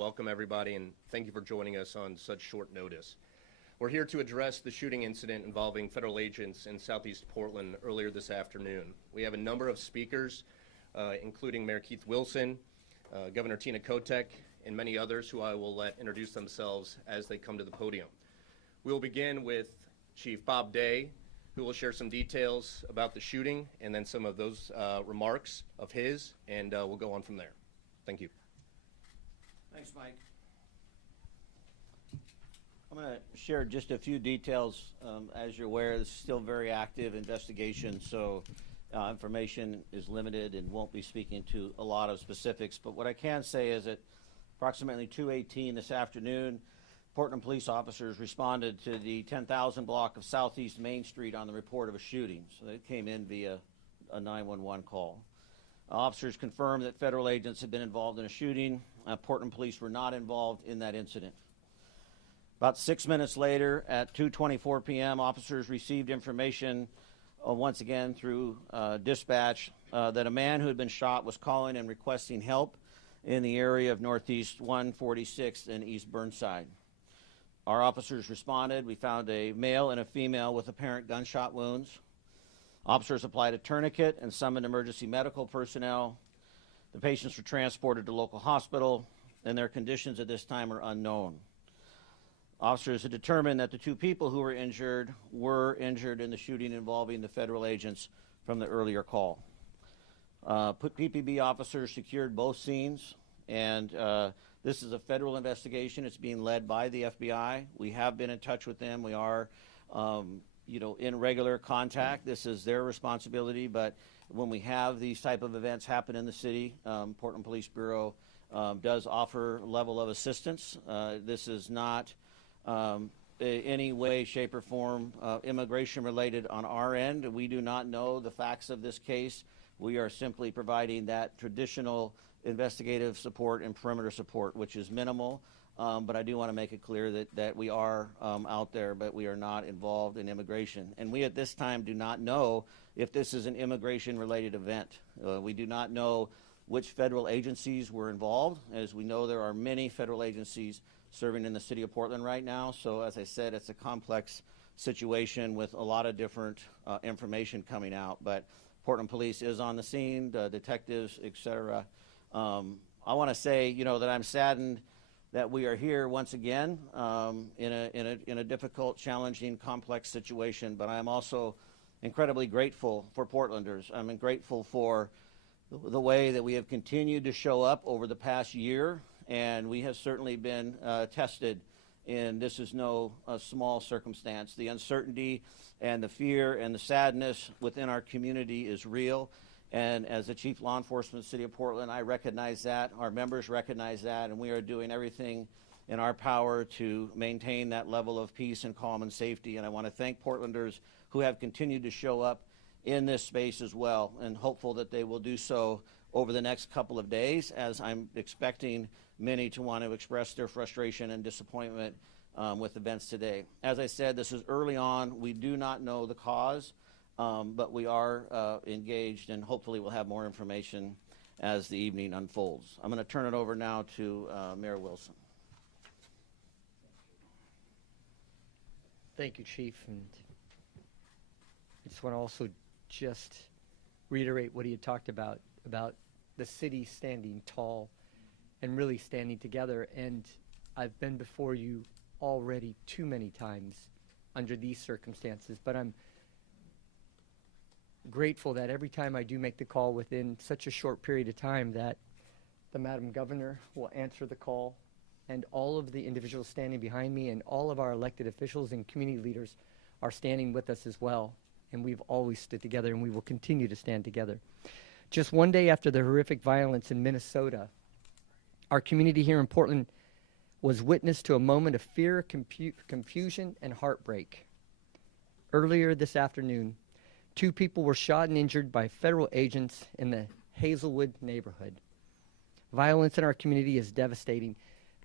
welcome everybody and thank you for joining us on such short notice. We're here to address the shooting incident involving federal agents in Southeast Portland earlier this afternoon. We have a number of speakers, including Mayor Keith Wilson, Governor Tina Kotek, and many others who I will let introduce themselves as they come to the podium. We will begin with Chief Bob Day, who will share some details about the shooting and then some of those remarks of his, and we'll go on from there. Thank you. Thanks, Mike. I'm going to share just a few details. As you're aware, it's still very active investigation, so information is limited and won't be speaking to a lot of specifics. But what I can say is that approximately 2:18 this afternoon, Portland police officers responded to the 10,000 block of Southeast Main Street on the report of a shooting. So they came in via a 911 call. Officers confirmed that federal agents had been involved in a shooting. Portland police were not involved in that incident. About 6 minutes later, at 2:24 p.m., officers received information, once again through dispatch, that a man who had been shot was calling and requesting help in the area of Northeast 146th and East Burnside. Our officers responded. We found a male and a female with apparent gunshot wounds. Officers applied a tourniquet and summoned emergency medical personnel. The patients were transported to local hospital, and their conditions at this time are unknown. Officers had determined that the two people who were injured in the shooting involving the federal agents from the earlier call. PPB officers secured both scenes, and this is a federal investigation. It's being led by the FBI. We have been in touch with them. We are in regular contact. This is their responsibility, but when we have these type of events happen in the city, Portland Police Bureau does offer a level of assistance. This is not any way, shape, or form immigration related on our end. We do not know the facts of this case. We are simply providing that traditional investigative support and perimeter support, which is minimal. But I do want to make it clear that we are out there, but we are not involved in immigration. And we at this time do not know if this is an immigration-related event. We do not know which federal agencies were involved. As we know, there are many federal agencies serving in the city of Portland right now. So as I said, it's a complex situation with a lot of different information coming out. But Portland Police is on the scene, the detectives, et cetera. I want to say, that I'm saddened that we are here once again in a difficult, challenging, complex situation. But I am also incredibly grateful for Portlanders. I'm grateful for the way that we have continued to show up over the past year, and we have certainly been tested, and this is no small circumstance. The uncertainty and the fear and the sadness within our community is real, and as the Chief Law Enforcement of the City of Portland, I recognize that, our members recognize that, and we are doing everything in our power to maintain that level of peace and calm and safety. And I want to thank Portlanders who have continued to show up in this space as well, and hopeful that they will do so over the next couple of days, as I'm expecting many to want to express their frustration and disappointment with events today. As I said, this is early on. We do not know the cause, but we are engaged, and hopefully we'll have more information as the evening unfolds. I'm going to turn it over now to Mayor Wilson. Thank you, Chief. And I just want to also just reiterate what he had talked about the city standing tall and really standing together. And I've been before you already too many times under these circumstances, but I'm grateful that every time I do make the call within such a short period of time that the Madam Governor will answer the call, and all of the individuals standing behind me and all of our elected officials and community leaders are standing with us as well. And we've always stood together, and we will continue to stand together. Just one day after the horrific violence in Minnesota, our community here in Portland was witness to a moment of fear, confusion, and heartbreak. Earlier this afternoon, 2 people were shot and injured by federal agents in the Hazelwood neighborhood. Violence in our community is devastating.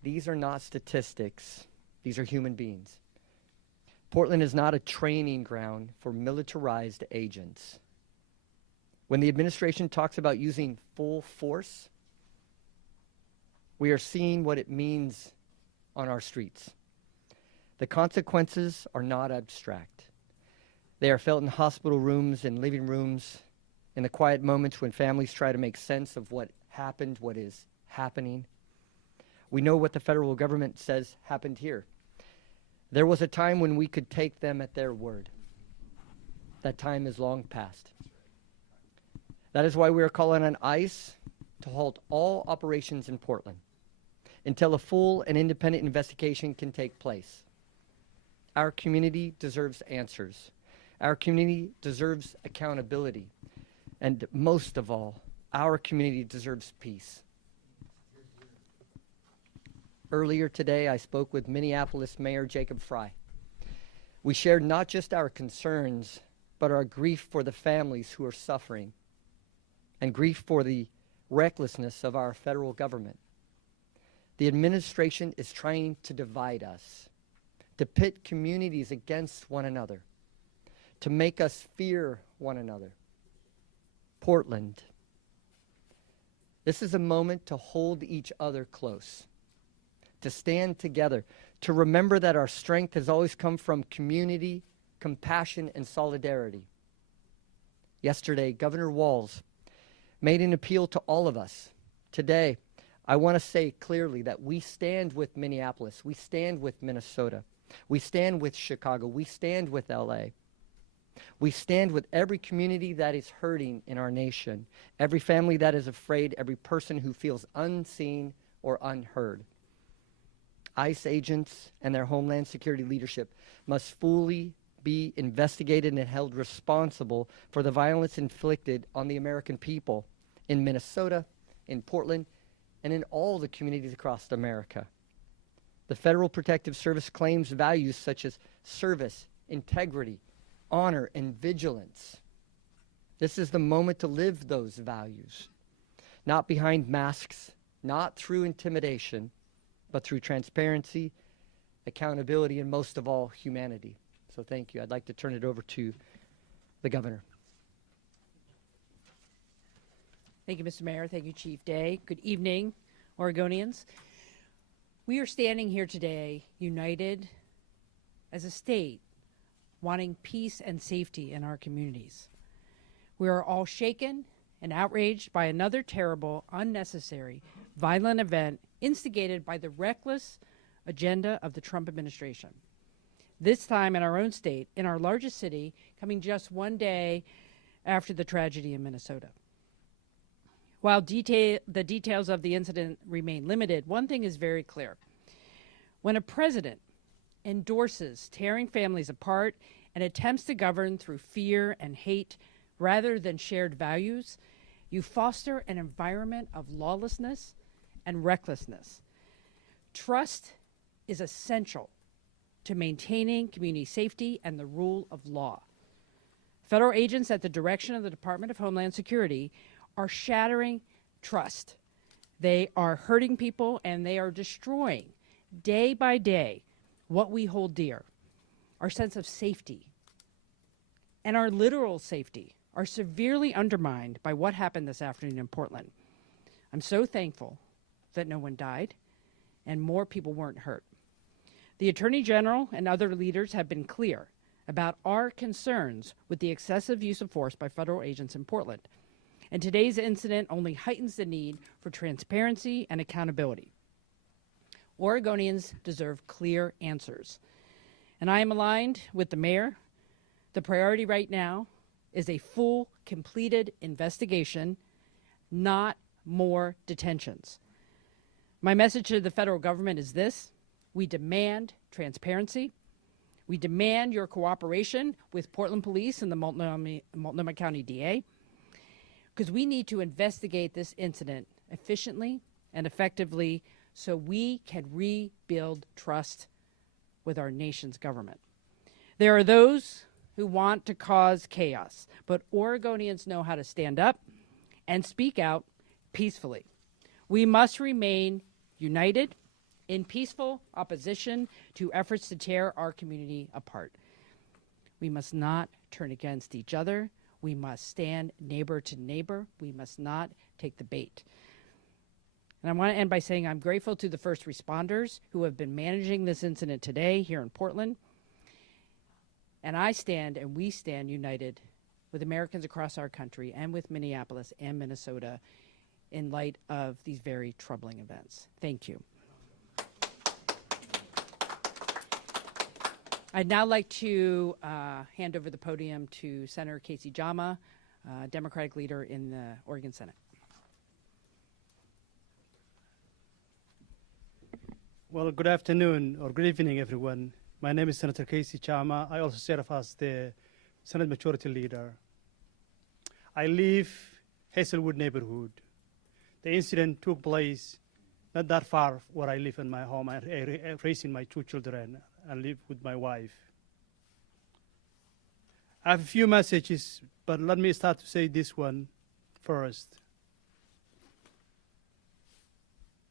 These are not statistics. These are human beings. Portland is not a training ground for militarized agents. When the administration talks about using full force, We are seeing what it means on our streets. The consequences are not abstract. They are felt in hospital rooms and living rooms, in the quiet moments when families try to make sense of what happened, what is happening. We know what the federal government says happened here. There was a time when we could take them at their word. That time is long past. That is why we are calling on ICE to halt all operations in Portland until a full and independent investigation can take place. Our community deserves answers. Our community deserves accountability. And most of all, our community deserves peace. Earlier today, I spoke with Minneapolis Mayor Jacob Frey. We shared not just our concerns, but our grief for the families who are suffering and grief for the recklessness of our federal government. The administration is trying to divide us, to pit communities against one another, to make us fear one another. Portland, this is a moment to hold each other close, to stand together, to remember that our strength has always come from community, compassion, and solidarity. Yesterday, Governor Walz made an appeal to all of us. Today, I want to say clearly that we stand with Minneapolis, we stand with Minnesota, we stand with Chicago, we stand with LA. We stand with every community that is hurting in our nation, every family that is afraid, every person who feels unseen or unheard. ICE agents and their Homeland Security leadership must fully be investigated and held responsible for the violence inflicted on the American people in Minnesota, in Portland, and in all the communities across America. The Federal Protective Service claims values such as service, integrity, honor, and vigilance. This is the moment to live those values, not behind masks, not through intimidation, but through transparency, accountability, and most of all, humanity. So thank you. I'd like to turn it over to the governor. Thank you, Mr. Mayor. Thank you, Chief Day. Good evening, Oregonians. We are standing here today united as a state, wanting peace and safety in our communities. We are all shaken and outraged by another terrible, unnecessary, violent event instigated by the reckless agenda of the Trump administration. This time in our own state, in our largest city, coming just one day after the tragedy in Minnesota. While the details of the incident remain limited, one thing is very clear. When a president endorses tearing families apart and attempts to govern through fear and hate rather than shared values, you foster an environment of lawlessness and recklessness. Trust is essential to maintaining community safety and the rule of law. Federal agents at the direction of the Department of Homeland Security are shattering trust. They are hurting people and they are destroying day by day what we hold dear. Our sense of safety and our literal safety are severely undermined by what happened this afternoon in Portland. I'm so thankful that no one died and more people weren't hurt. The Attorney General and other leaders have been clear about our concerns with the excessive use of force by federal agents in Portland. And today's incident only heightens the need for transparency and accountability. Oregonians deserve clear answers. And I am aligned with the mayor. The priority right now is a full, completed investigation, not more detentions. My message to the federal government is this: we demand transparency. We demand your cooperation with Portland Police and the Multnomah County DA, because we need to investigate this incident efficiently and effectively so we can rebuild trust with our nation's government. There are those who want to cause chaos, but Oregonians know how to stand up and speak out peacefully. We must remain united in peaceful opposition to efforts to tear our community apart. We must not turn against each other. We must stand neighbor to neighbor. We must not take the bait. And I want to end by saying I'm grateful to the first responders who have been managing this incident today here in Portland. And I stand and we stand united with Americans across our country and with Minneapolis and Minnesota in light of these very troubling events. Thank you. I'd now like to hand over the podium to Senator Casey Jama, Democratic leader in the Oregon Senate. Well, good afternoon or good evening, everyone. My name is Senator Casey Jama. I also serve as the Senate Majority Leader. I live Hazelwood neighborhood. The incident took place not that far where I live in my home. I'm raising my 2 children and live with my wife. I have a few messages, but let me start to say this one first.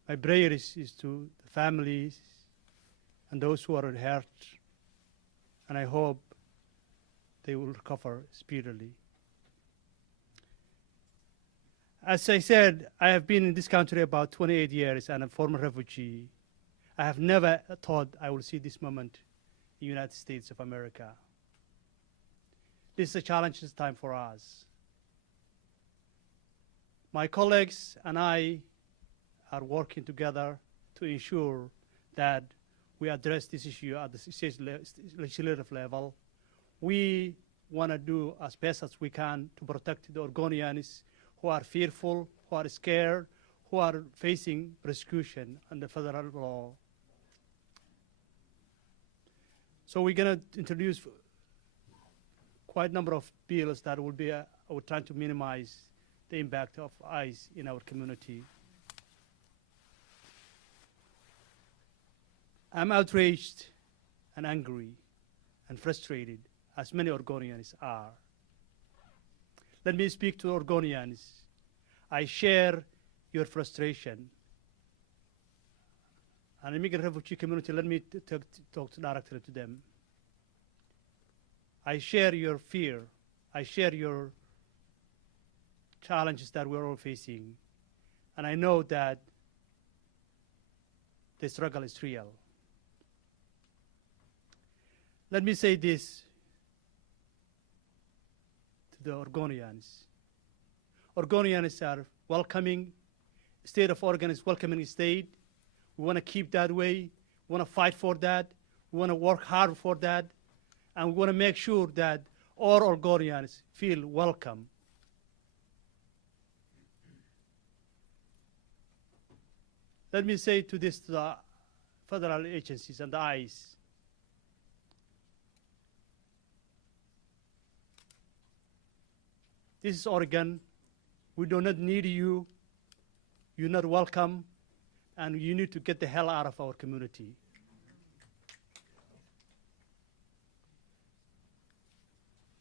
My prayer is to the families and those who are hurt, and I hope they will recover speedily. As I said, I have been in this country about 28 years and I'm a former refugee. I have never thought I will see this moment in the United States of America. This is a challenging time for us. My colleagues and I are working together to ensure that we address this issue at the state legislative level. We want to do as best as we can to protect the Oregonians who are fearful, who are scared, who are facing persecution under federal law. So we're going to introduce quite a number of bills that will be trying to minimize the impact of ICE in our community. I'm outraged and angry and frustrated, as many Oregonians are. Let me speak to Oregonians. I share your frustration. And immigrant refugee community, let me talk directly to them. I share your fear. I share your challenges that we're all facing. And I know that the struggle is real. Let me say this to the Oregonians. Oregonians are welcoming. State of Oregon is welcoming state. We want to keep that way. We want to fight for that. We want to work hard for that. And we want to make sure that all Oregonians feel welcome. Let me say to this to the federal agencies and the ICE. This is Oregon. We do not need you. You're not welcome. And you need to get the hell out of our community.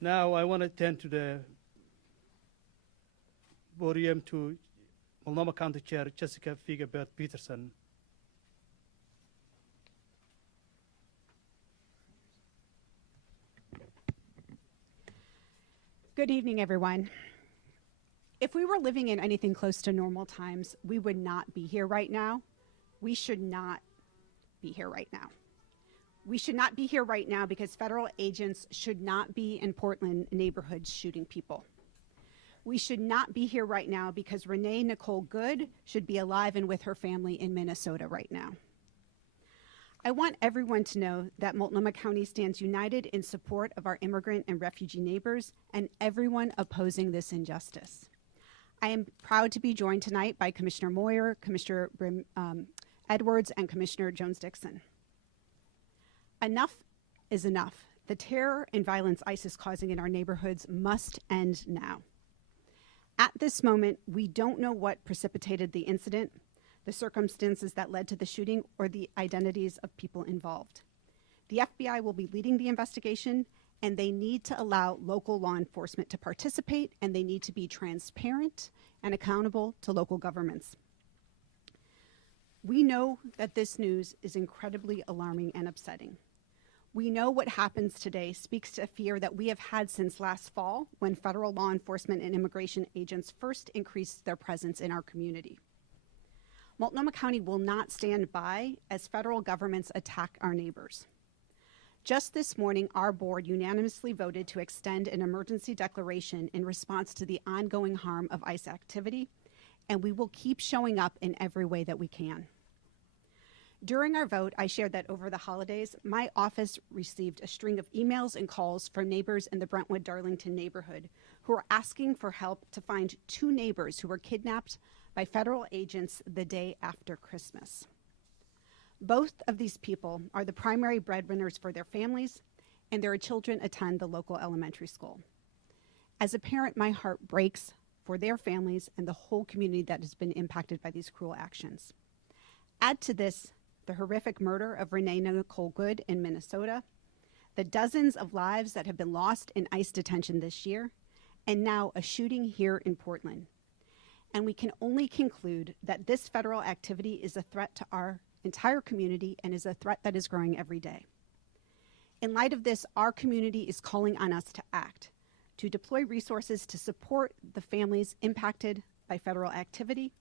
Now I want to turn to the podium to Multnomah County Chair Jessica Figebert-Peterson. Good evening, everyone. If we were living in anything close to normal times, we would not be here right now. We should not be here right now. We should not be here right now because federal agents should not be in Portland neighborhoods shooting people. We should not be here right now because Renee Nicole Good should be alive and with her family in Minnesota right now. I want everyone to know that Multnomah County stands united in support of our immigrant and refugee neighbors and everyone opposing this injustice. I am proud to be joined tonight by Commissioner Moyer, Commissioner Edwards, and Commissioner Jones-Dixon. Enough is enough. The terror and violence ICE is causing in our neighborhoods must end now. At this moment, we don't know what precipitated the incident, the circumstances that led to the shooting, or the identities of people involved. The FBI will be leading the investigation, and they need to allow local law enforcement to participate, and they need to be transparent and accountable to local governments. We know that this news is incredibly alarming and upsetting. We know what happens today speaks to a fear that we have had since last fall when federal law enforcement and immigration agents first increased their presence in our community. Multnomah County will not stand by as federal governments attack our neighbors. Just this morning, our board unanimously voted to extend an emergency declaration in response to the ongoing harm of ICE activity, and we will keep showing up in every way that we can. During our vote, I shared that over the holidays, my office received a string of emails and calls from neighbors in the Brentwood-Darlington neighborhood who are asking for help to find 2 neighbors who were kidnapped by federal agents the day after Christmas. Both of these people are the primary breadwinners for their families, and their children attend the local elementary school. As a parent, my heart breaks for their families and the whole community that has been impacted by these cruel actions. Add to this the horrific murder of Renee Nicole Good in Minnesota, the dozens of lives that have been lost in ICE detention this year, and now a shooting here in Portland. And we can only conclude that this federal activity is a threat to our entire community and is a threat that is growing every day. In light of this, our community is calling on us to act, to deploy resources to support the families impacted by federal activity,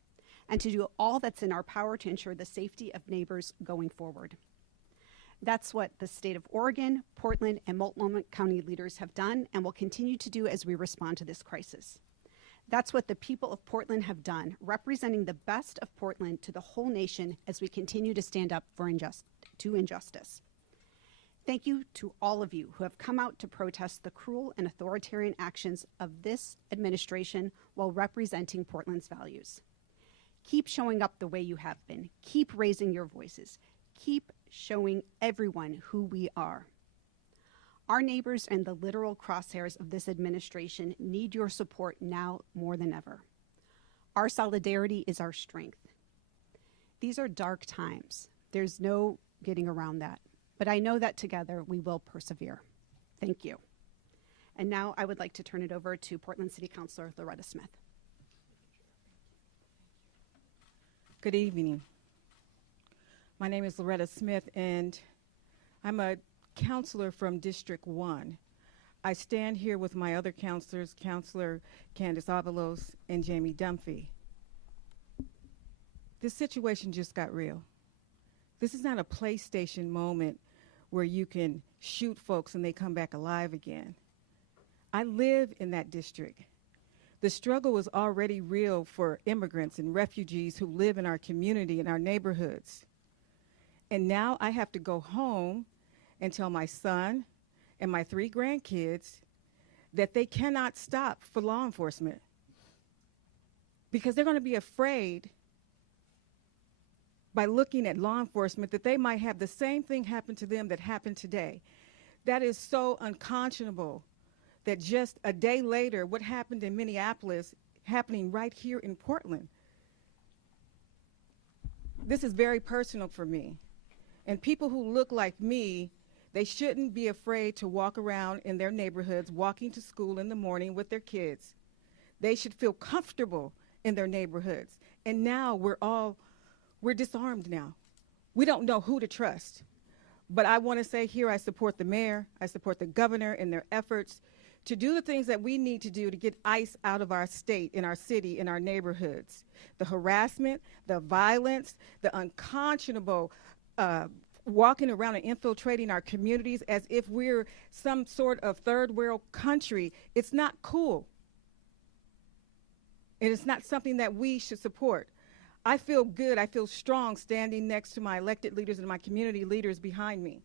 and to do all that's in our power to ensure the safety of neighbors going forward. That's what the state of Oregon, Portland, and Multnomah County leaders have done and will continue to do as we respond to this crisis. That's what the people of Portland have done, representing the best of Portland to the whole nation as we continue to stand up for injustice. Thank you to all of you who have come out to protest the cruel and authoritarian actions of this administration while representing Portland's values. Keep showing up the way you have been. Keep raising your voices. Keep showing everyone who we are. Our neighbors and the literal crosshairs of this administration need your support now more than ever. Our solidarity is our strength. These are dark times. There's no getting around that. But I know that together we will persevere. Thank you. And now I would like to turn it over to Portland City Councilor Loretta Smith. Good evening. My name is Loretta Smith, and I'm a counselor from District 1. I stand here with my other counselors, Counselor Candace Avalos and Jamie Dunphy. This situation just got real. This is not a PlayStation moment where you can shoot folks and they come back alive again. I live in that district. The struggle is already real for immigrants and refugees who live in our community, in our neighborhoods. And now I have to go home and tell my son and my 3 grandkids that they cannot stop for law enforcement because they're going to be afraid by looking at law enforcement that they might have the same thing happen to them that happened today. That is so unconscionable that just a day later, what happened in Minneapolis happening right here in Portland. This is very personal for me. And people who look like me, they shouldn't be afraid to walk around in their neighborhoods, walking to school in the morning with their kids. They should feel comfortable in their neighborhoods. And now we're disarmed now. We don't know who to trust. But I want to say here, I support the mayor, I support the governor in their efforts to do the things that we need to do to get ICE out of our state, in our city, in our neighborhoods. The harassment, the violence, the unconscionable walking around and infiltrating our communities as if we're some sort of third world country. It's not cool. And it's not something that we should support. I feel good, I feel strong standing next to my elected leaders and my community leaders behind me.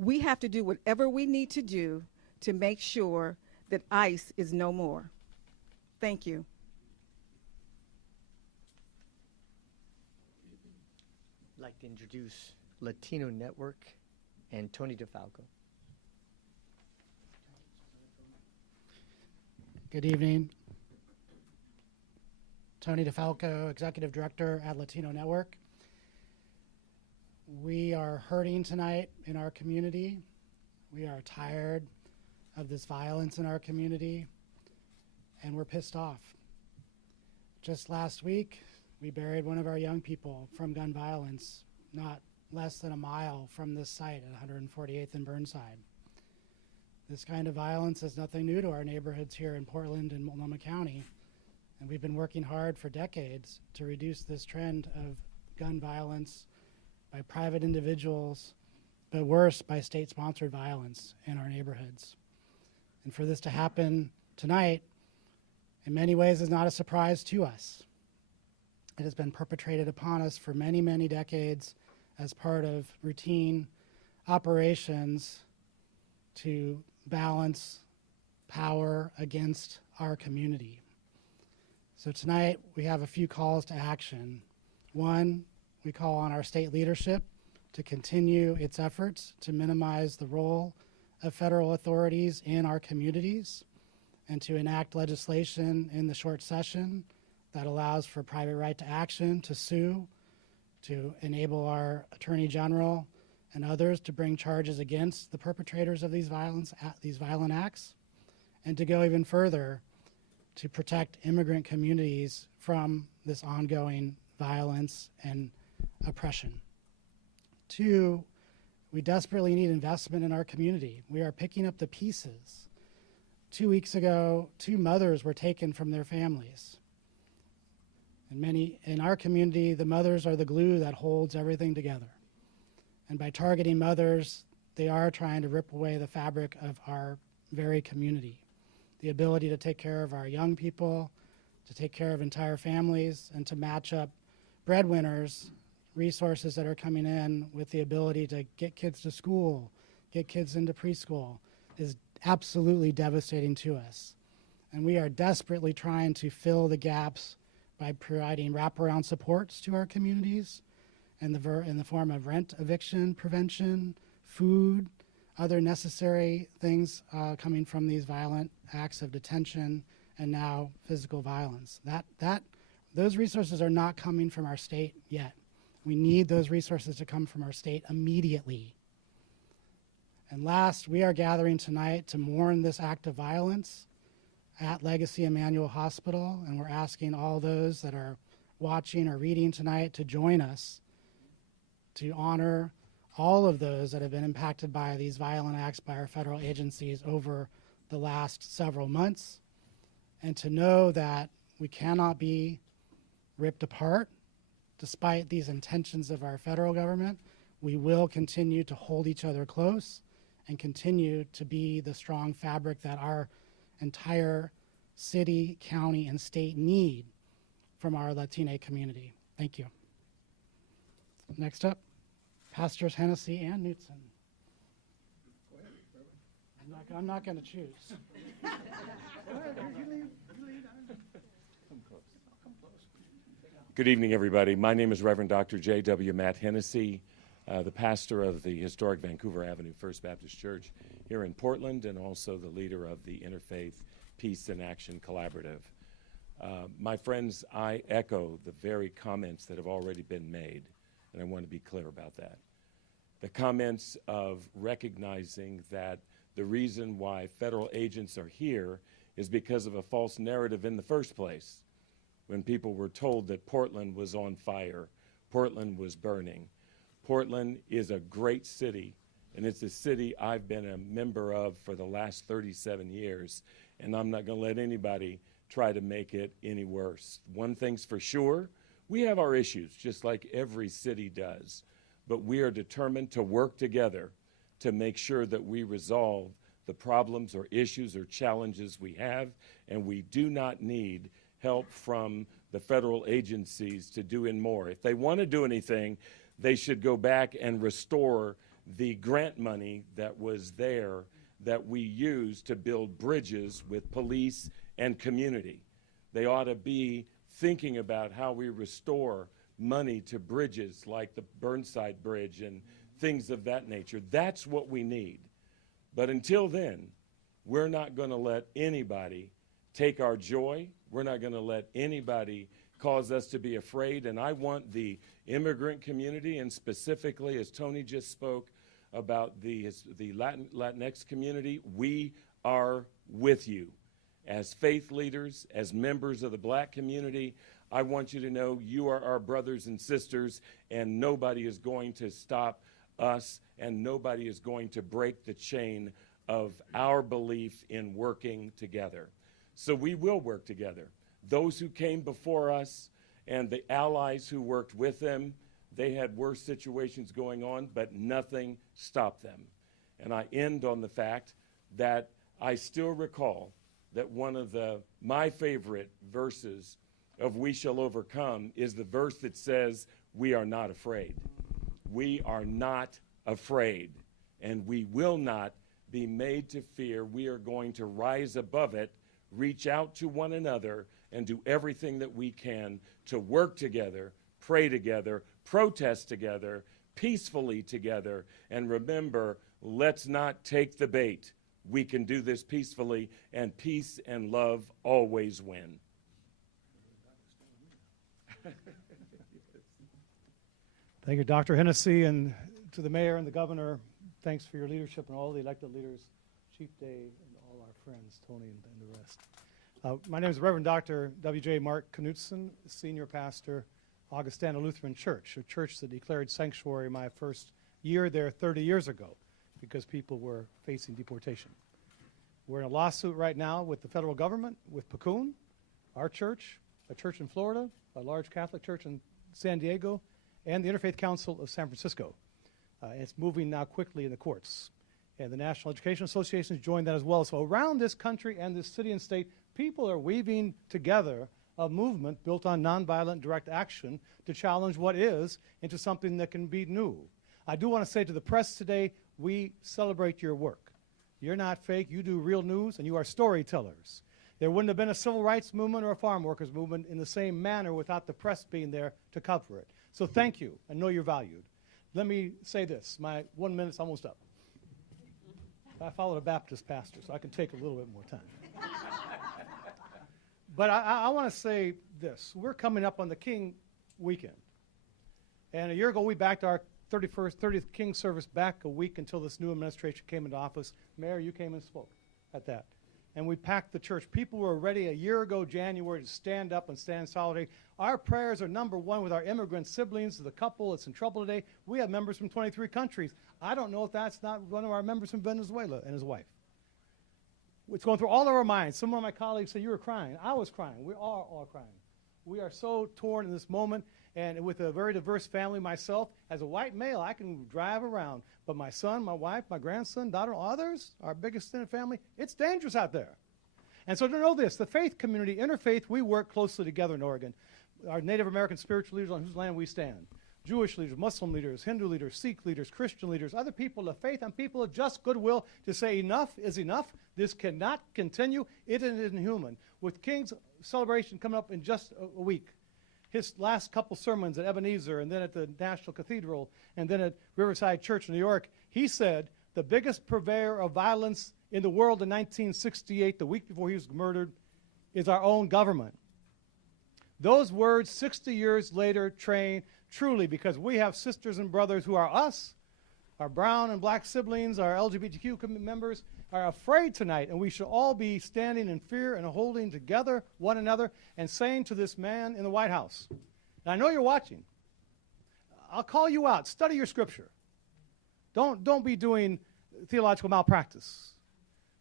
We have to do whatever we need to do to make sure that ICE is no more. Thank you. I'd like to introduce Latino Network and Tony DeFalco. Good evening. Tony DeFalco, Executive Director at Latino Network. We are hurting tonight in our community. We are tired of this violence in our community, and we're pissed off. Just last week, we buried one of our young people from gun violence, not less than a mile from this site at 148th and Burnside. This kind of violence is nothing new to our neighborhoods here in Portland and Multnomah County. And we've been working hard for decades to reduce this trend of gun violence by private individuals, but worse, by state-sponsored violence in our neighborhoods. And for this to happen tonight, in many ways, is not a surprise to us. It has been perpetrated upon us for many, many decades as part of routine operations to balance power against our community. So tonight, we have a few calls to action. One, we call on our state leadership to continue its efforts to minimize the role of federal authorities in our communities and to enact legislation in the short session that allows for private right to action, to sue, to enable our Attorney General and others to bring charges against the perpetrators of these violent acts, and to go even further to protect immigrant communities from this ongoing violence and oppression. Two, we desperately need investment in our community. We are picking up the pieces. 2 weeks ago, 2 mothers were taken from their families. And in our community, the mothers are the glue that holds everything together. And by targeting mothers, they are trying to rip away the fabric of our very community. The ability to take care of our young people, to take care of entire families, and to match up breadwinners, resources that are coming in with the ability to get kids to school, get kids into preschool, is absolutely devastating to us. And we are desperately trying to fill the gaps by providing wraparound supports to our communities in the form of rent eviction prevention, food, other necessary things coming from these violent acts of detention and now physical violence. Those resources are not coming from our state yet. We need those resources to come from our state immediately. And last, we are gathering tonight to mourn this act of violence at Legacy Emmanuel Hospital, and we're asking all those that are watching or reading tonight to join us to honor all of those that have been impacted by these violent acts by our federal agencies over the last several months, and to know that we cannot be ripped apart despite these intentions of our federal government. We will continue to hold each other close and continue to be the strong fabric that our entire city, county, and state need from our Latina community. Thank you. Next up, Pastors Hennessy and Knutson. I'm not going to choose. Good evening, everybody. My name is Reverend Dr. J.W. Matt Hennessy, the pastor of the historic Vancouver Avenue First Baptist Church here in Portland, and also the leader of the Interfaith Peace and Action Collaborative. My friends, I echo the very comments that have already been made, and I want to be clear about that. The comments of recognizing that the reason why federal agents are here is because of a false narrative in the first place, when people were told that Portland was on fire, Portland was burning. Portland is a great city, and it's a city I've been a member of for the last 37 years, and I'm not going to let anybody try to make it any worse. One thing's for sure, we have our issues, just like every city does, but we are determined to work together to make sure that we resolve the problems or issues or challenges we have, and we do not need help from the federal agencies to do more. If they want to do anything, they should go back and restore the grant money that was there that we used to build bridges with police and community. They ought to be thinking about how we restore money to bridges like the Burnside Bridge and things of that nature. That's what we need. But until then, we're not going to let anybody take our joy. We're not going to let anybody cause us to be afraid. And I want the immigrant community, and specifically, as Tony just spoke about the Latinx community, we are with you. As faith leaders, as members of the black community, I want you to know you are our brothers and sisters, and nobody is going to stop us, and nobody is going to break the chain of our belief in working together. So we will work together. those who came before us and the allies who worked with them, they had worse situations going on, but nothing stopped them. And I end on the fact that I still recall that one of my favorite verses of We Shall Overcome is the verse that says, we are not afraid. We are not afraid, and we will not be made to fear. We are going to rise above it, reach out to one another, and do everything that we can to work together, pray together, protest together, peacefully together, and remember, let's not take the bait. We can do this peacefully, and peace and love always win. Thank you, Dr. Hennessy, and to the mayor and the governor, thanks for your leadership and all the elected leaders, Chief Day, and all our friends, Tony and the rest. My name is Reverend Dr. W.J. Mark Knutson, Senior Pastor, Augustana Lutheran Church, a church that declared sanctuary my first year there 30 years ago because people were facing deportation. We're in a lawsuit right now with the federal government, with PCUN, our church, a church in Florida, a large Catholic church in San Diego, and the Interfaith Council of San Francisco. It's moving now quickly in the courts. And the National Education Association has joined that as well. So around this country and this city and state, people are weaving together a movement built on nonviolent direct action to challenge what is into something that can be new. I do want to say to the press today, we celebrate your work. You're not fake, you do real news, and you are storytellers. There wouldn't have been a civil rights movement or a farm workers movement in the same manner without the press being there to cover it. So thank you, and know you're valued. Let me say this, my 1 minute's almost up. I followed a Baptist pastor, so I can take a little bit more time. But I want to say this. We're coming up on the King weekend. And a year ago, we backed our 30th King service back a week until this new administration came into office. Mayor, you came and spoke at that. And we packed the church. People were ready a year ago, January, to stand up and stand solidarity. Our prayers are number one with our immigrant siblings, the couple that's in trouble today. We have members from 23 countries. I don't know if that's not one of our members from Venezuela and his wife. It's going through all of our minds. Some of my colleagues say, you were crying. I was crying. We are all crying. We are so torn in this moment. And with a very diverse family myself, as a white male, I can drive around. But my son, my wife, my grandson, daughter, others, our biggest extended family, it's dangerous out there. And so to know this, the faith community, Interfaith, we work closely together in Oregon. Our Native American spiritual leaders on whose land we stand. Jewish leaders, Muslim leaders, Hindu leaders, Sikh leaders, Christian leaders, other people of faith and people of just goodwill to say enough is enough. This cannot continue. It is inhuman. With King's celebration coming up in just a week, his last couple sermons at Ebenezer and then at the National Cathedral and then at Riverside Church in New York, he said the biggest purveyor of violence in the world in 1968, the week before he was murdered, is our own government. Those words 60 years later train truly because we have sisters and brothers who are us, our brown and black siblings, our LGBTQ members are afraid tonight, and we should all be standing in fear and holding together one another and saying to this man in the White House, and I know you're watching, I'll call you out, study your scripture. Don't be doing theological malpractice.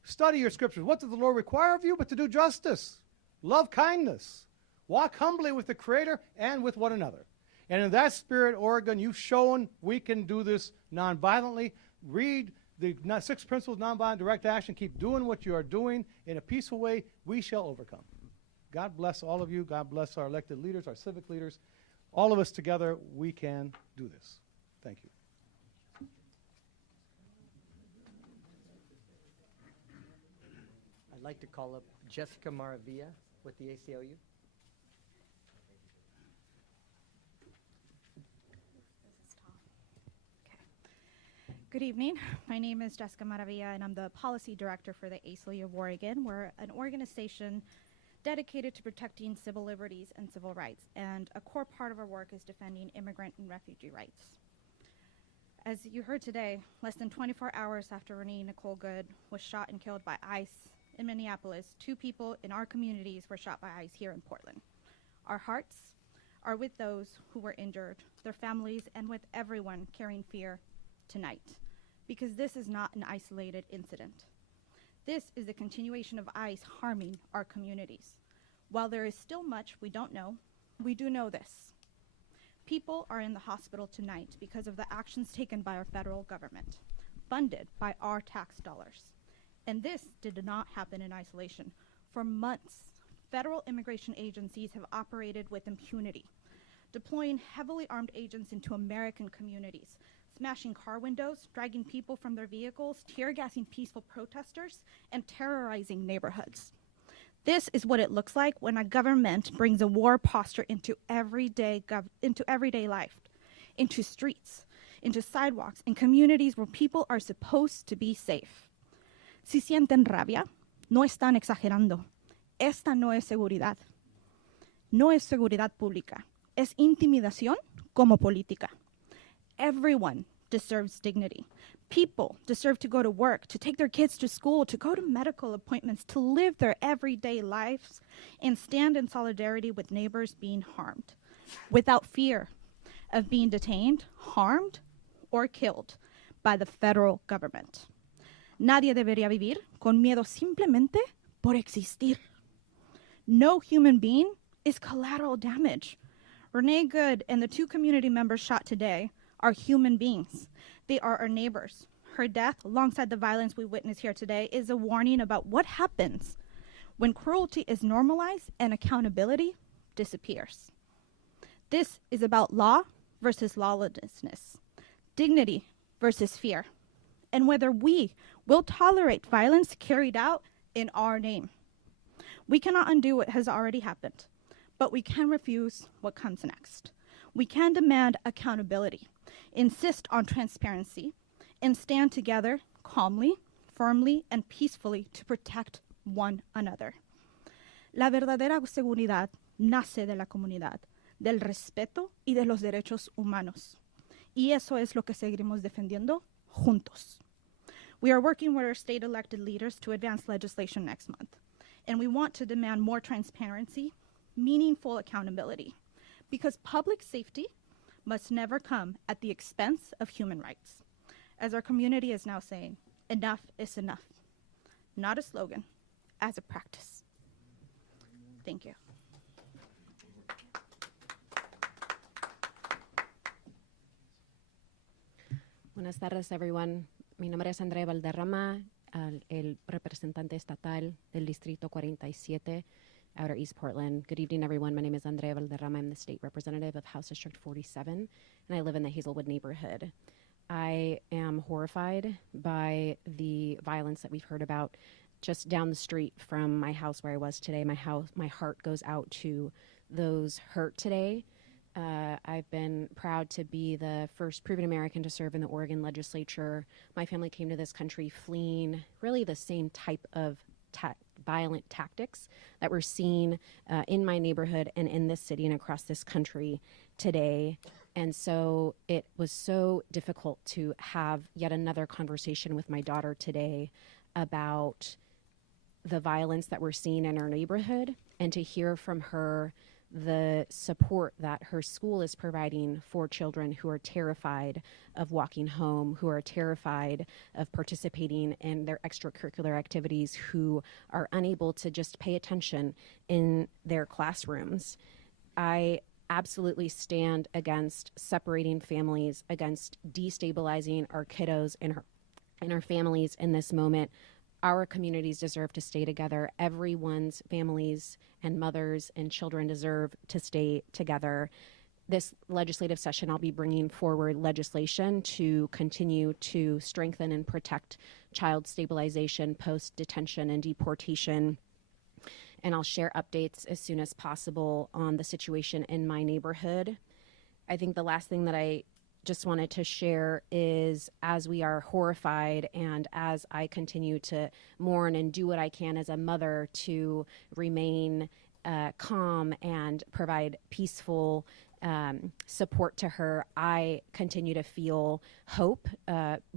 Study your scriptures. What does the Lord require of you but to do justice, love kindness, walk humbly with the Creator and with one another. And in that spirit, Oregon, you've shown we can do this nonviolently. Read the 6 principles of nonviolent direct action. Keep doing what you are doing in a peaceful way. We shall overcome. God bless all of you. God bless our elected leaders, our civic leaders. All of us together, we can do this. Thank you. I'd like to call up Jessica Maravilla with the ACLU. Good evening. My name is Jessica Maravilla, and I'm the Policy Director for the ACLU of Oregon. We're an organization dedicated to protecting civil liberties and civil rights, and a core part of our work is defending immigrant and refugee rights. As you heard today, less than 24 hours after Renee Nicole Good was shot and killed by ICE in Minneapolis, 2 people in our communities were shot by ICE here in Portland. Our hearts are with those who were injured, their families, and with everyone carrying fear tonight, because this is not an isolated incident. This is a continuation of ICE harming our communities. While there is still much we don't know, we do know this. People are in the hospital tonight because of the actions taken by our federal government, funded by our tax dollars. And this did not happen in isolation. For months, federal immigration agencies have operated with impunity, deploying heavily armed agents into American communities, smashing car windows, dragging people from their vehicles, tear gassing peaceful protesters, and terrorizing neighborhoods. This is what it looks like when a government brings a war posture into everyday life, into streets, into sidewalks, in communities where people are supposed to be safe. Si sienten rabia, no están exagerando. Esta no es seguridad. No es seguridad pública. Es intimidación como política. Everyone deserves dignity. People deserve to go to work, to take their kids to school, to go to medical appointments, to live their everyday lives and stand in solidarity with neighbors being harmed, without fear of being detained, harmed, or killed by the federal government. Nadie debería vivir con miedo simplemente por existir. No human being is collateral damage. Renee Good and the 2 community members shot today are human beings. They are our neighbors. Her death, alongside the violence we witness here today, is a warning about what happens when cruelty is normalized and accountability disappears. This is about law versus lawlessness, dignity versus fear, and whether we will tolerate violence carried out in our name. We cannot undo what has already happened, but we can refuse what comes next. We can demand accountability, insist on transparency, and stand together calmly, firmly, and peacefully to protect one another. La verdadera seguridad nace de la comunidad, del respeto y de los derechos humanos. Y eso es lo que seguiremos defendiendo juntos. We are working with our state elected leaders to advance legislation next month, and we want to demand more transparency, meaningful accountability, because public safety must never come at the expense of human rights. As our community is now saying, enough is enough. Not a slogan, as a practice. Thank you. Buenas tardes, everyone. Mi nombre es Andrea Valderrama, el representante estatal del Distrito 47, Outer East Portland. Good evening, everyone. My name is Andrea Valderrama. I'm the state representative of House District 47, and I live in the Hazelwood neighborhood. I am horrified by the violence that we've heard about just down the street from my house where I was today. My heart goes out to those hurt today. I've been proud to be the first proven American to serve in the Oregon legislature. My family came to this country fleeing really the same type of violent tactics that we're seeing in my neighborhood and in this city and across this country today. And so it was so difficult to have yet another conversation with my daughter today about the violence that we're seeing in our neighborhood, and to hear from her the support that her school is providing for children who are terrified of walking home, who are terrified of participating in their extracurricular activities, who are unable to just pay attention in their classrooms. I absolutely stand against separating families, against destabilizing our kiddos and our families in this moment. Our communities deserve to stay together. Everyone's families and mothers and children deserve to stay together. This legislative session, I'll be bringing forward legislation to continue to strengthen and protect child stabilization, post-detention, and deportation. And I'll share updates as soon as possible on the situation in my neighborhood. I think the last thing that I just wanted to share is, as we are horrified and as I continue to mourn and do what I can as a mother to remain calm and provide peaceful support to her, I continue to feel hope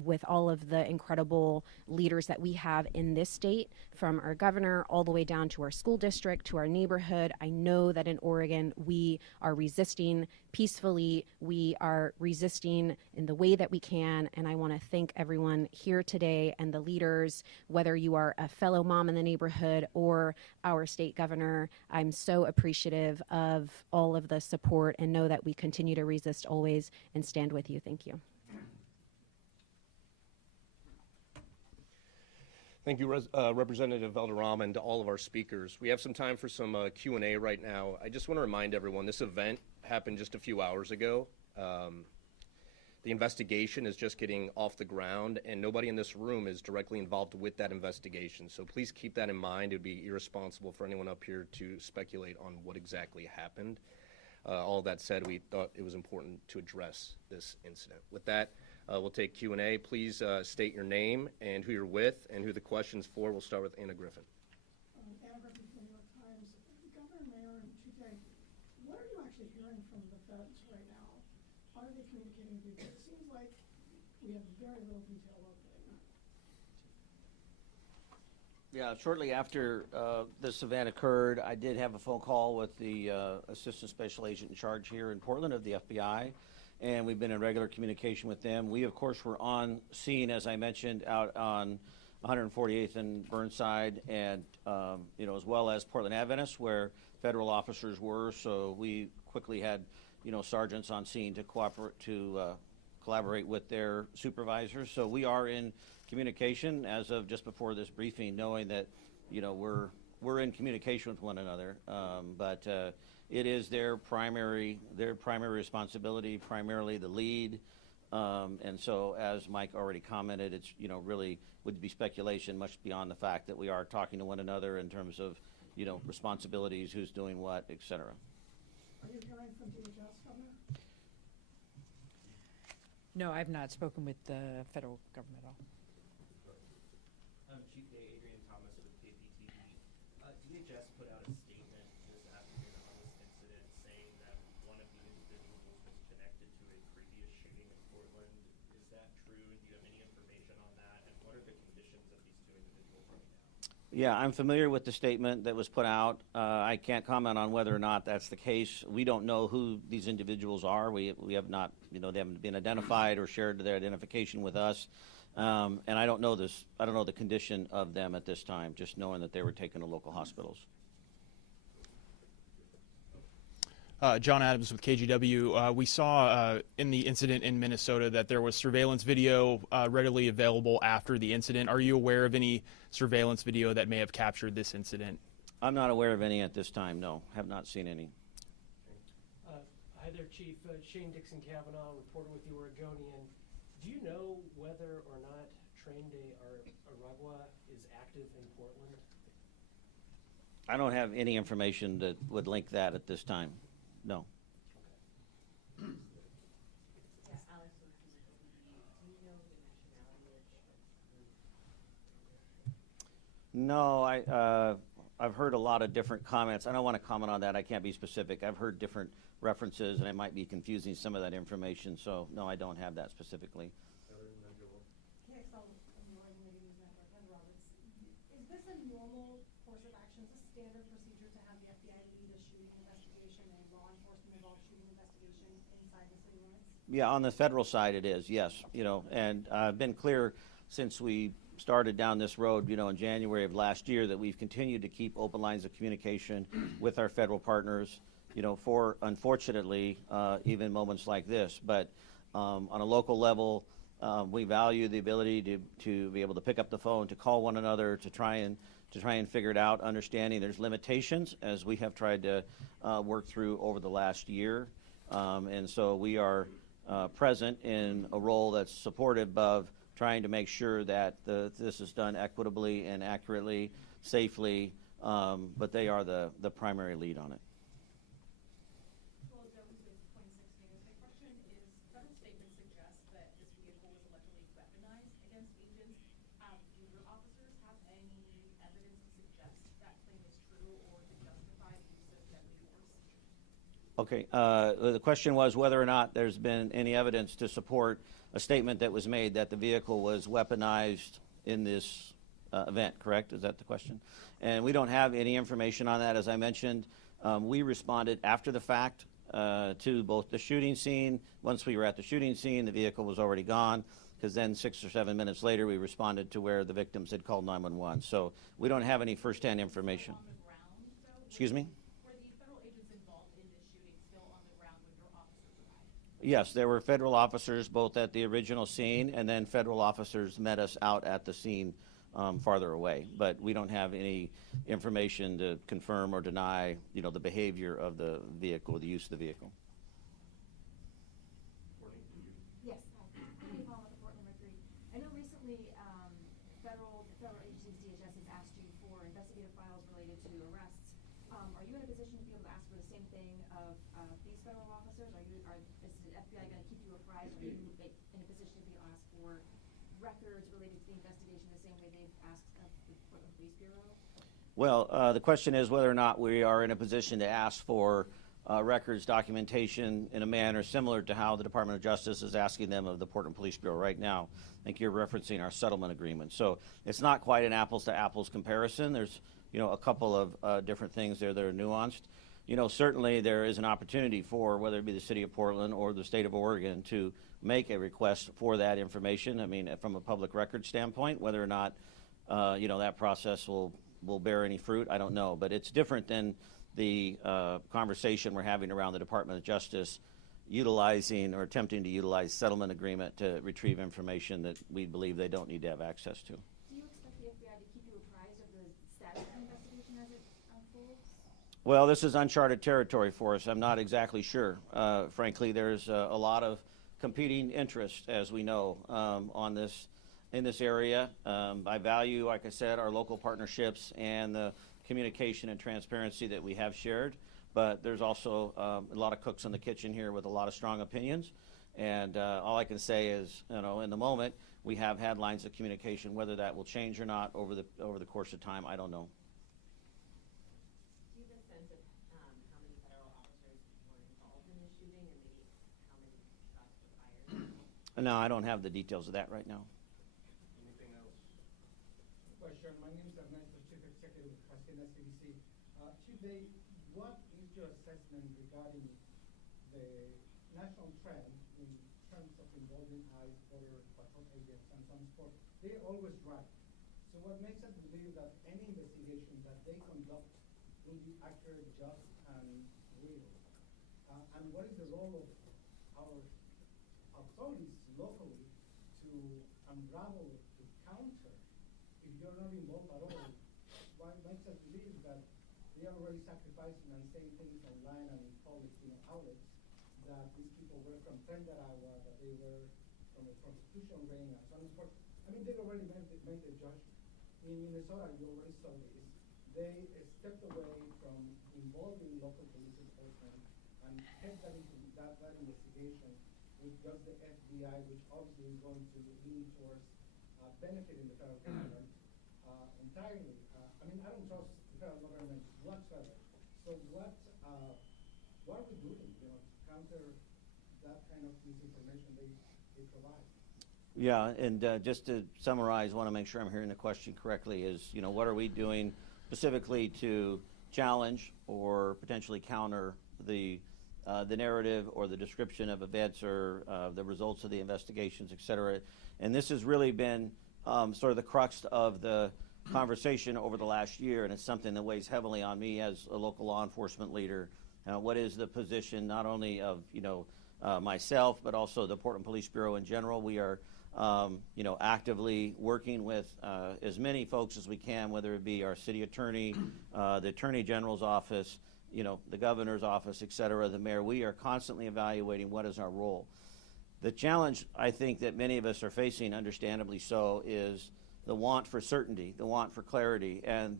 with all of the incredible leaders that we have in this state, from our governor all the way down to our school district, to our neighborhood. I know that in Oregon, we are resisting peacefully. We are resisting in the way that we can. And I want to thank everyone here today and the leaders, whether you are a fellow mom in the neighborhood or our state governor. I'm so appreciative of all of the support and know that we continue to resist always and stand with you. Thank you. Thank you, Representative Valderrama, and to all of our speakers. We have some time for some Q&A right now. I just want to remind everyone, this event happened just a few hours ago. The investigation is just getting off the ground, and nobody in this room is directly involved with that investigation. So please keep that in mind. It would be irresponsible for anyone up here to speculate on what exactly happened. All that said, we thought it was important to address this incident. With that, we'll take Q&A. Please state your name and who you're with and who the question's for. We'll start with Anna Griffin. Anna Griffin from the New York Times. Governor, Mayor, and Chief Day, what are you actually hearing from the feds right now? How are they communicating with you? Because it seems like we have very little detail about them. Yeah, shortly after this event occurred, I did have a phone call with the Assistant Special Agent in charge here in Portland of the FBI, and we've been in regular communication with them. We, of course, were on scene, as I mentioned, out on 148th and Burnside, and as well as Portland Adventist, where federal officers were. So we quickly had, sergeants on scene to collaborate with their supervisors. So we are in communication as of just before this briefing, knowing that, we're in communication with one another. But it is their primary responsibility, primarily the lead. And so, as Mike already commented, it's, really would be speculation much beyond the fact that we are talking to one another in terms of, responsibilities, who's doing what, et cetera. Are you hearing from DHS, Governor? No, I've not spoken with the federal government at all. Chief Day, Adrian Thomas with KPTV. DHS put out a statement this afternoon on this incident saying that one of the individuals was connected to a previous shooting in Portland. Is that true? Do you have any information on that? And what are the conditions of these two individuals right now? Yeah, I'm familiar with the statement that was put out. I can't comment on whether or not that's the case. We don't know who these individuals are. We have not, they haven't been identified or shared their identification with us. And I don't know the condition of them at this time, just knowing that they were taken to local hospitals. John Adams with KGW. We saw in the incident in Minnesota that there was surveillance video readily available after the incident. Are you aware of any surveillance video that may have captured this incident? I'm not aware of any at this time, no. Have not seen any. Hi there, Chief. Shane Dixon Kavanaugh, reporter with the Oregonian. Do you know whether or not Train Day Aragua is active in Portland? I don't have any information that would link that at this time. No. Okay. No, I've heard a lot of different comments. I don't want to comment on that. I can't be specific. I've heard different references, and I might be confusing some of that information. So, no, I don't have that specifically. Is this a normal course of action? Is this standard procedure to have the FBI lead a shooting investigation and law enforcement involved shooting investigation inside the city limits? Yeah, on the federal side it is, yes. And I've been clear since we started down this road, in January of last year, that we've continued to keep open lines of communication with our federal partners, for, unfortunately, even moments like this. But on a local level, we value the ability to be able to pick up the phone, to call one another, to try and figure it out, understanding there's limitations, as we have tried to work through over the last year. And so we are present in a role that's supportive of trying to make sure that this is done equitably and accurately, safely, but they are the primary lead on it. Okay, the question was whether or not there's been any evidence to support a statement that was made that the vehicle was weaponized in this event, correct? Is that the question? And we don't have any information on that. As I mentioned, we responded after the fact to both the shooting scene. Once we were at the shooting scene, the vehicle was already gone, because then 6 or 7 minutes later, we responded to where the victims had called 911. So we don't have any firsthand information. Excuse me? Yes, there were federal officers both at the original scene, and then federal officers met us out at the scene farther away. But we don't have any information to confirm or deny, the behavior of the vehicle, the use of the vehicle. Yes, hi. Paul with the Portland Mercury. I know recently federal agencies, DHS, has asked you for investigative files related to arrests. Are you in a position to be able to ask for the same thing of these federal officers? Is the FBI going to keep you apprised? Are you in a position to be able to ask for records related to the investigation the same way they've asked the Portland Police Bureau? Well, the question is whether or not we are in a position to ask for records, documentation in a manner similar to how the Department of Justice is asking them of the Portland Police Bureau right now. I think you're referencing our settlement agreement. So it's not quite an apples to apples comparison. There's a couple of different things there that are nuanced. Certainly there is an opportunity for whether it be the city of Portland or the state of Oregon to make a request for that information. I mean, from a public record standpoint, whether or not, that process will bear any fruit, I don't know. But it's different than the conversation we're having around the Department of Justice utilizing or attempting to utilize settlement agreement to retrieve information that we believe they don't need to have access to. Do you expect the FBI to keep you apprised of the status of the investigation as it unfolds? Well, this is uncharted territory for us. I'm not exactly sure. Frankly, there's a lot of competing interest, as we know, in this area. I value, like I said, our local partnerships and the communication and transparency that we have shared. But there's also a lot of cooks in the kitchen here with a lot of strong opinions. And all I can say is, in the moment, we have had lines of communication. Whether that will change or not over the course of time, I don't know. Do you have a sense of how many federal officers were involved in the shooting and maybe how many shots were fired? No, I don't have the details of that right now. Anything else? Question. My name is Ernesto, Chief Executive of Hacienda CDC. Chief Day, what is your assessment regarding the national trend in terms of involving ICE, Border Patrol agents, and some sport? They're always right. So what makes us believe that any investigation that they conduct will be accurate, just, and real? And what is the role of our authorities locally to unravel, to counter? If you're not involved at all, what makes us believe that they are already sacrificing and saying things online and in public outlets that these people were from Tendarawa, that they were from a prostitution ring, and so on and so forth? I mean, they already made the judgment. In Minnesota, you already saw this. They stepped away from involving local police enforcement and kept that investigation with just the FBI, which obviously is going to lean towards benefiting the federal government entirely. I mean, I don't trust the federal government whatsoever. So what are we doing, to counter that kind of misinformation they provide? Yeah, and just to summarize, I want to make sure I'm hearing the question correctly, is, what are we doing specifically to challenge or potentially counter the narrative or the description of events or the results of the investigations, et cetera. And this has really been sort of the crux of the conversation over the last year, and it's something that weighs heavily on me as a local law enforcement leader. What is the position not only of myself, but also the Portland Police Bureau in general? We are actively working with as many folks as we can, whether it be our city attorney, the Attorney General's office, the governor's office, et cetera, the mayor. We are constantly evaluating what is our role. The challenge I think that many of us are facing, understandably so, is the want for certainty, the want for clarity, and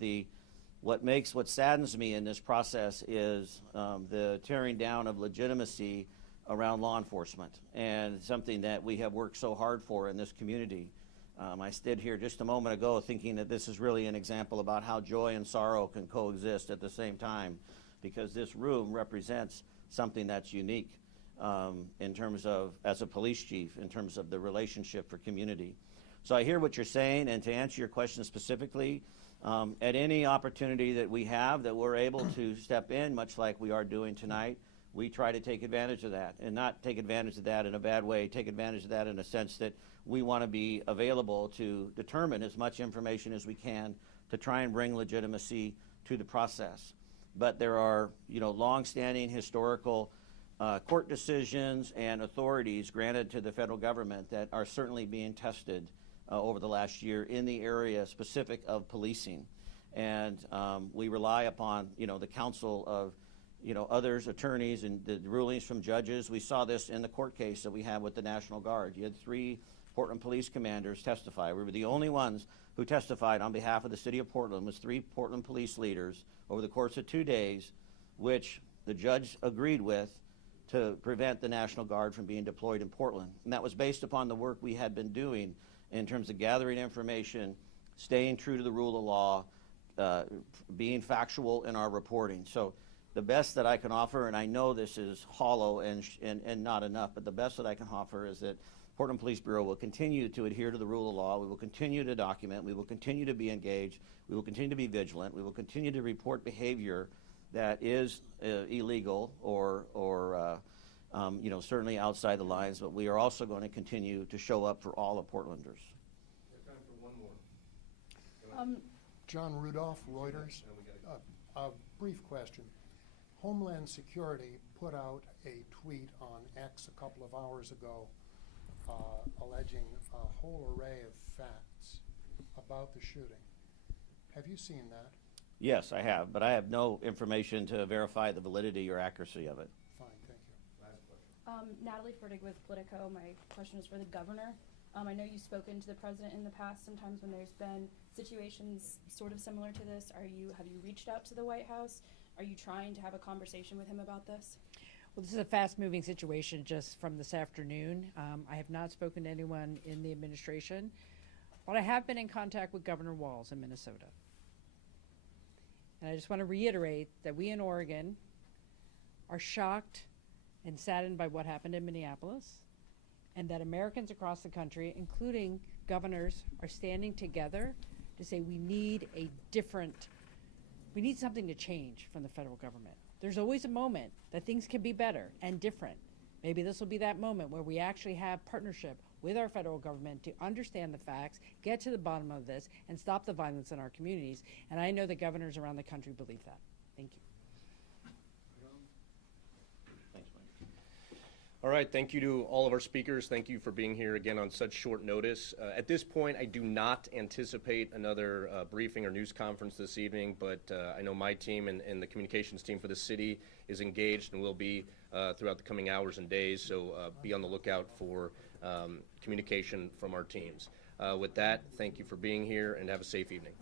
what saddens me in this process is the tearing down of legitimacy around law enforcement, and something that we have worked so hard for in this community. I stood here just a moment ago thinking that this is really an example about how joy and sorrow can coexist at the same time, because this room represents something that's unique in terms of, as a police chief, in terms of the relationship for community. So I hear what you're saying, and to answer your question specifically, at any opportunity that we have that we're able to step in, much like we are doing tonight, we try to take advantage of that, and not take advantage of that in a bad way, take advantage of that in a sense that we want to be available to determine as much information as we can to try and bring legitimacy to the process. But there are, long-standing historical court decisions and authorities granted to the federal government that are certainly being tested over the last year in the area specific of policing. And we rely upon, the counsel of, others, attorneys, and the rulings from judges. We saw this in the court case that we had with the National Guard. You had 3 Portland police commanders testify. We were the only ones who testified on behalf of the city of Portland. It was 3 Portland police leaders over the course of 2 days, which the judge agreed with to prevent the National Guard from being deployed in Portland. And that was based upon the work we had been doing in terms of gathering information, staying true to the rule of law, being factual in our reporting. So the best that I can offer, and I know this is hollow and not enough, but the best that I can offer is that Portland Police Bureau will continue to adhere to the rule of law. We will continue to document. We will continue to be engaged. We will continue to be vigilant. We will continue to report behavior that is illegal or certainly outside the lines, but we are also going to continue to show up for all of Portlanders. We have time for one more. John Rudolph, Reuters. A brief question. Homeland Security put out a tweet on X a couple of hours ago alleging a whole array of facts about the shooting. Have you seen that? Yes, I have, but I have no information to verify the validity or accuracy of it. Fine, thank you. Last question. Natalie Fertig with Politico. My question is for the governor. I know you've spoken to the president in the past. Sometimes when there's been situations sort of similar to this, have you reached out to the White House? Are you trying to have a conversation with him about this? Well, this is a fast-moving situation just from this afternoon. I have not spoken to anyone in the administration, but I have been in contact with Governor Walz in Minnesota. And I just want to reiterate that we in Oregon are shocked and saddened by what happened in Minneapolis, and that Americans across the country, including governors, are standing together to say we need something to change from the federal government. There's always a moment that things can be better and different. Maybe this will be that moment where we actually have partnership with our federal government to understand the facts, get to the bottom of this, and stop the violence in our communities. And I know that governors around the country believe that. Thank you. Thanks, Mike. All right, thank you to all of our speakers. Thank you for being here again on such short notice. At this point, I do not anticipate another briefing or news conference this evening, but I know my team and the communications team for the city is engaged and will be throughout the coming hours and days, so be on the lookout for communication from our teams. With that, thank you for being here and have a safe evening.